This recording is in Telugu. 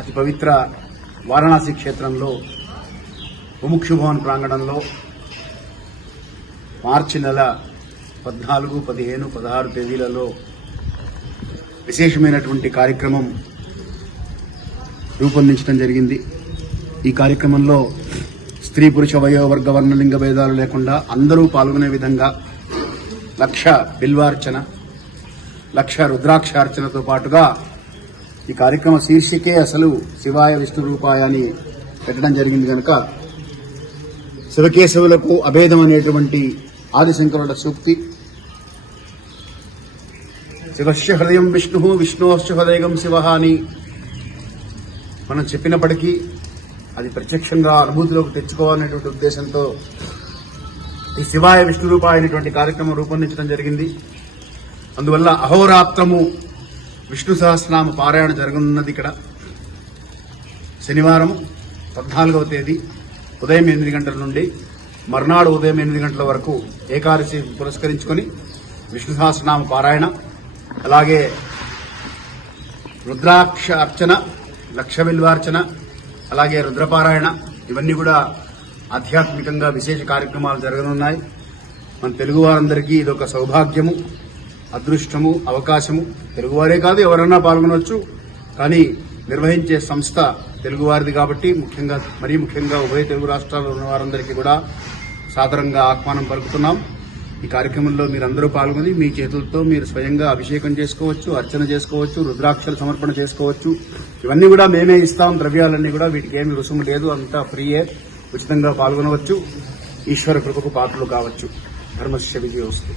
అతి పవిత్ర వారణాసి క్షేత్రంలో ముముక్షు భవన్ ప్రాంగణంలో మార్చి నెల 14, 15, 16 తేదీలలో విశేషమైనటువంటి కార్యక్రమం రూపొందించడం జరిగింది. ఈ కార్యక్రమంలో స్త్రీ పురుష వయోవర్గ వర్ణలింగ భేదాలు లేకుండా అందరూ పాల్గొనే విధంగా 1,00,000 బిల్వార్చన, 1,00,000 రుద్రాక్షార్చనతో పాటుగా ఈ కార్యక్రమ శీర్షికే అసలు శివాయ విష్ణు రూపాయ అని పెట్టడం జరిగింది కనుక శివకేశవులకు అభేదం అనేటువంటి ఆదిశంకరుల సూక్తి, శివస్య హృదయం విష్ణు విష్ణోశ్చ హృదయం శివ అని మనం చెప్పినప్పటికీ అది ప్రత్యక్షంగా అనుభూతిలోకి తెచ్చుకోవాలనేటువంటి ఉద్దేశంతో ఈ శివాయ విష్ణు రూపాయ అనేటువంటి కార్యక్రమం రూపొందించడం జరిగింది. అందువల్ల అహోరాత్రము విష్ణు సహస్రనామ పారాయణ జరగనున్నది. ఇక్కడ శనివారం 14వ తేదీ ఉదయం 8 గంటల నుండి మర్నాడు ఉదయం 8 గంటల వరకు ఏకాదశి పురస్కరించుకొని విష్ణు సహస్రనామ పారాయణ, అలాగే రుద్రాక్ష అర్చన, 1,00,000 బిల్వార్చన, అలాగే రుద్రపారాయణ, ఇవన్నీ కూడా ఆధ్యాత్మికంగా విశేష కార్యక్రమాలు జరగనున్నాయి. మన తెలుగు వారందరికీ ఇదొక సౌభాగ్యము, అదృష్టము, అవకాశము. తెలుగువారే కాదు, ఎవరన్నా పాల్గొనవచ్చు. కానీ నిర్వహించే సంస్థ తెలుగువారిది కాబట్టి మరీ ముఖ్యంగా ఉభయ తెలుగు రాష్ట్రాల్లో ఉన్న వారందరికీ కూడా సాదరంగా ఆహ్వానం పలుకుతున్నాం. ఈ కార్యక్రమంలో మీరందరూ పాల్గొని మీ చేతులతో మీరు స్వయంగా అభిషేకం చేసుకోవచ్చు, అర్చన చేసుకోవచ్చు, రుద్రాక్షలు సమర్పణ చేసుకోవచ్చు. ఇవన్నీ కూడా మేమే ఇస్తాం. ద్రవ్యాలన్నీ కూడా వీటికి ఏమి రుసుము లేదు, అంతా ఫ్రీయే, ఉచితంగా పాల్గొనవచ్చు. ఈశ్వర కృపకు పాత్రలు కావచ్చు. ధర్మస్య విజయోస్తు.